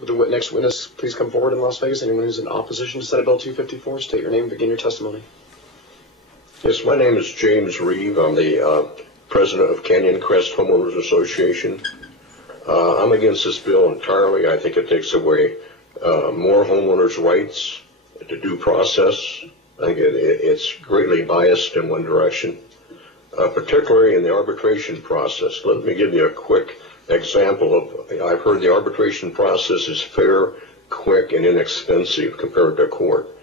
Would the next witness please come forward in Las Vegas? Anyone who's in opposition to Senate Bill 254, state your name and begin your testimony. Yes, my name is James Reeve. I'm the president of Canyon Crest Homeowners Association. I'm against this bill entirely. I think it takes away more homeowners' rights to due process. I think it's greatly biased in one direction, particularly in the arbitration process. Let me give you a quick example of, I've heard the arbitration process is fair, quick, and inexpensive compared to court.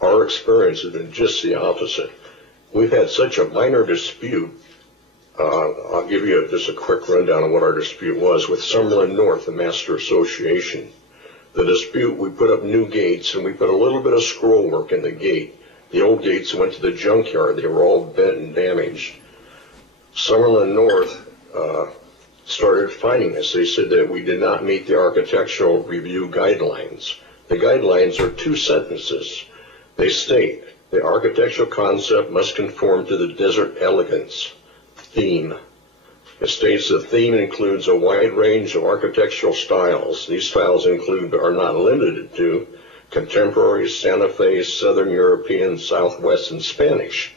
Our experience has been just the opposite. We've had such a minor dispute. I'll give you just a quick rundown of what our dispute was with Summerlin North, the Master Association. The dispute, we put up new gates and we put a little bit of scroll work in the gate. The old gates went to the junkyard. They were all bent and damaged. Summerlin North started fining us. They said that we did not meet the architectural review guidelines. The guidelines are 2 sentences. They state, the architectural concept must conform to the desert elegance theme. It states the theme includes a wide range of architectural styles. These styles include, but are not limited to, contemporary, Santa Fe, Southern European, Southwest, and Spanish.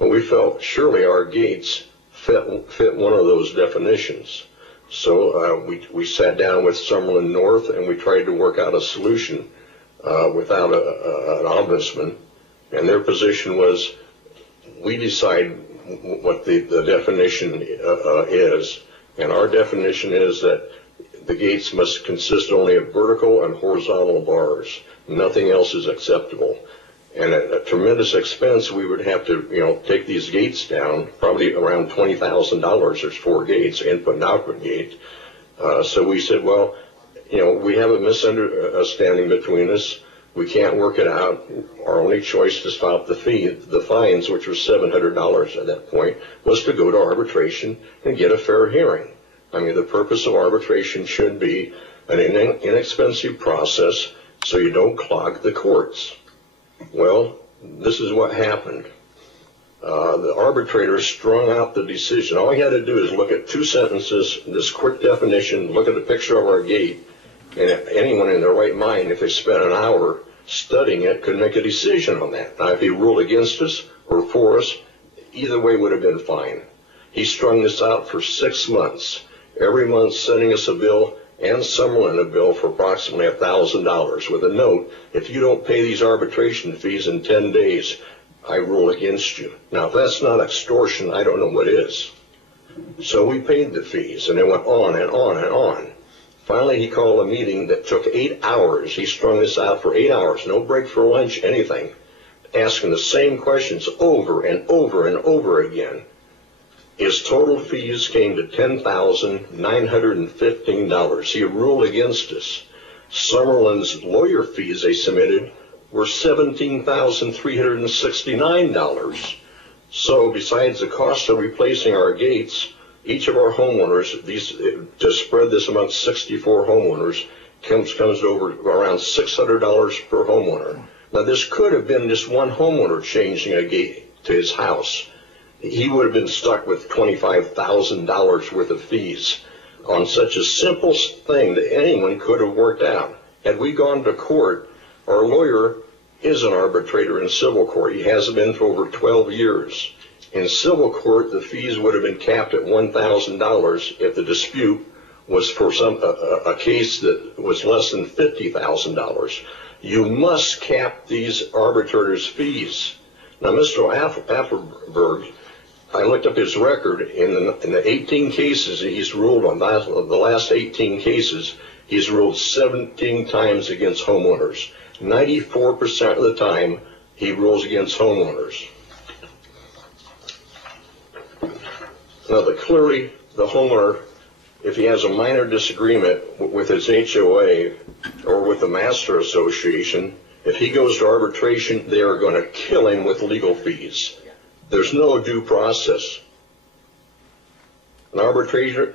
But we felt surely our gates fit one of those definitions. So we sat down with Summerlin North and we tried to work out a solution without an ombudsman. And their position was, we decide what the definition is. And our definition is that the gates must consist only of vertical and horizontal bars. Nothing else is acceptable. And at a tremendous expense, we would have to, take these gates down, probably around $20,000. There's 4 gates, input and output gate. So we said, well, we have a misunderstanding between us. We can't work it out. Our only choice to stop the fines, which were $700 at that point, was to go to arbitration and get a fair hearing. I mean, the purpose of arbitration should be an inexpensive process so you don't clog the courts. Well, this is what happened. The arbitrator strung out the decision. All he had to do is look at 2 sentences, this quick definition, look at a picture of our gate, and anyone in their right mind, if they spent an hour studying it, could make a decision on that. Now, if he ruled against us or for us, either way would have been fine. He strung this out for 6 months, every month sending us a bill and Summerlin a bill for approximately $1,000 with a note, if you don't pay these arbitration fees in 10 days, I rule against you. Now, if that's not extortion, I don't know what is. So we paid the fees, and it went on and on and on. Finally, he called a meeting that took 8 hours. He strung this out for 8 hours, no break for lunch, anything, asking the same questions over and over and over again. His total fees came to $10,915. He ruled against us. Summerlin's lawyer fees they submitted were $17,369. So besides the cost of replacing our gates, each of our homeowners, to spread this amongst 64 homeowners, comes over around $600 per homeowner. Now this could have been just one homeowner changing a gate to his house. He would have been stuck with $25,000 worth of fees on such a simple thing that anyone could have worked out. Had we gone to court, our lawyer is an arbitrator in civil court. He has been for over 12 years. In civil court, the fees would have been capped at $1,000 if the dispute was for a case that was less than $50,000. You must cap these arbitrators' fees. Now, Mr. Afferberg, I looked up his record. In the 18 cases he's ruled on, the last 18 cases, he's ruled 17 times against homeowners. 94% of the time, he rules against homeowners. Now, clearly, the homeowner, if he has a minor disagreement with his HOA or with the Master Association, if he goes to arbitration, they are going to kill him with legal fees. There's no due process. An arbitrator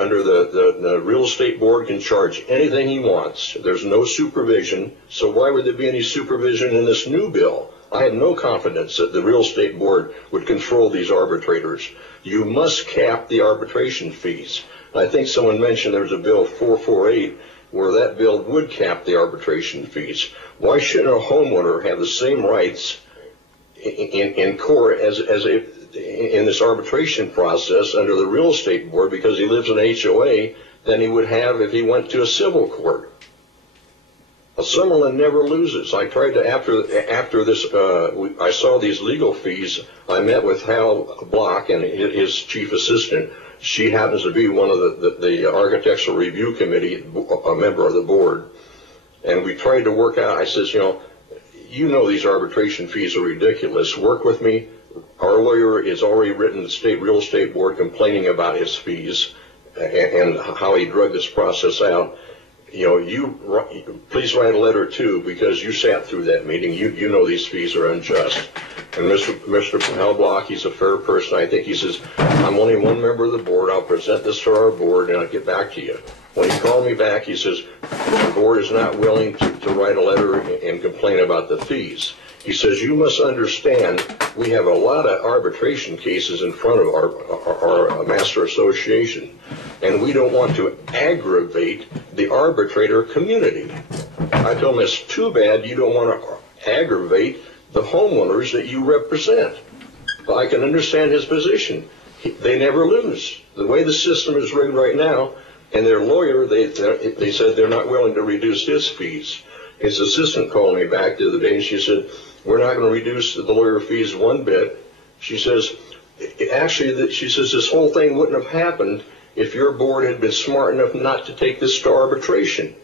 under the real estate board can charge anything he wants. There's no supervision, so why would there be any supervision in this new bill? I had no confidence that the real estate board would control these arbitrators. You must cap the arbitration fees. I think someone mentioned there's a bill 448 where that bill would cap the arbitration fees. Why shouldn't a homeowner have the same rights in court as if in this arbitration process under the real estate board because he lives in HOA than he would have if he went to a civil court? A Summerlin never loses. I tried to, after this, I saw these legal fees. I met with Hal Block and his chief assistant. She happens to be one of the Architectural Review Committee, a member of the board. And we tried to work out, I says, you know these arbitration fees are ridiculous. Work with me. Our lawyer has already written the state real estate board complaining about his fees and how he drug this process out. You please write a letter too, because you sat through that meeting. You know these fees are unjust. And Mr. Hal Block, he's a fair person. I think he says, I'm only one member of the board. I'll present this to our board and I'll get back to you. When he called me back, he says, the board is not willing to write a letter and complain about the fees. He says, you must understand, we have a lot of arbitration cases in front of our master association, and we don't want to aggravate the arbitrator community. I told him, it's too bad you don't want to aggravate the homeowners that you represent. But I can understand his position. They never lose. The way the system is rigged right now, and their lawyer, they said they're not willing to reduce his fees. His assistant called me back the other day, and she said, we're not going to reduce the lawyer fees one bit. She says, actually, she says, this whole thing wouldn't have happened if your board had been smart enough not to take this to arbitration.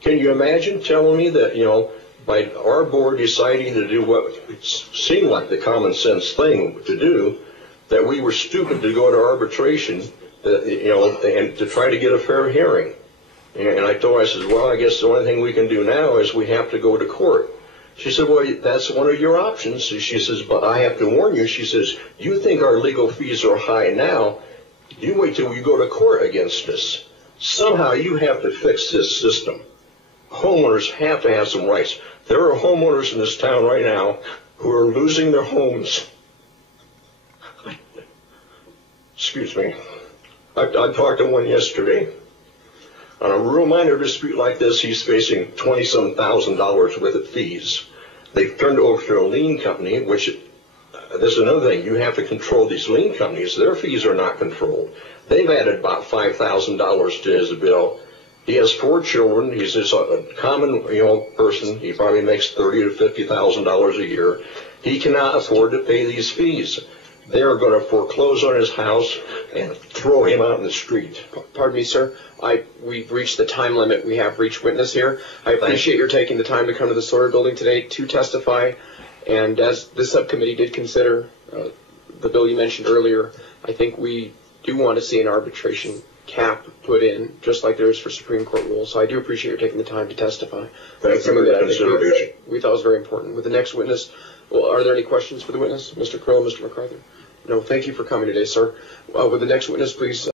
Can you imagine telling me that, by our board deciding to do what seemed like the common sense thing to do, that we were stupid to go to arbitration, and to try to get a fair hearing? And I told her, I said, well, I guess the only thing we can do now is we have to go to court. She said, well, that's one of your options. She says, but I have to warn you. She says, you think our legal fees are high now. You wait till we go to court against us. Somehow you have to fix this system. Homeowners have to have some rights. There are homeowners in this town right now who are losing their homes. Excuse me. I talked to one yesterday. On a real minor dispute like this, he's facing $20-some thousand worth of fees. They've turned over to a lien company, which, this is another thing, you have to control these lien companies. Their fees are not controlled. They've added about $5,000 to his bill. He has 4 children. He's just a common, person. He probably makes $30,000 to $50,000 a year. He cannot afford to pay these fees. They are going to foreclose on his house and throw him out in the street. Pardon me, sir. We've reached the time limit we have for each witness here. I appreciate your taking the time to come to the Sawyer building today to testify. And as this subcommittee did consider the bill you mentioned earlier, I think we do want to see an arbitration cap put in, just like there is for Supreme Court rules. So I do appreciate your taking the time to testify. Thank you for the consideration. We thought was very important. With the next witness, well, are there any questions for the witness? Mr. Crow, Mr. McArthur? No, thank you for coming today, sir. With the next witness, please.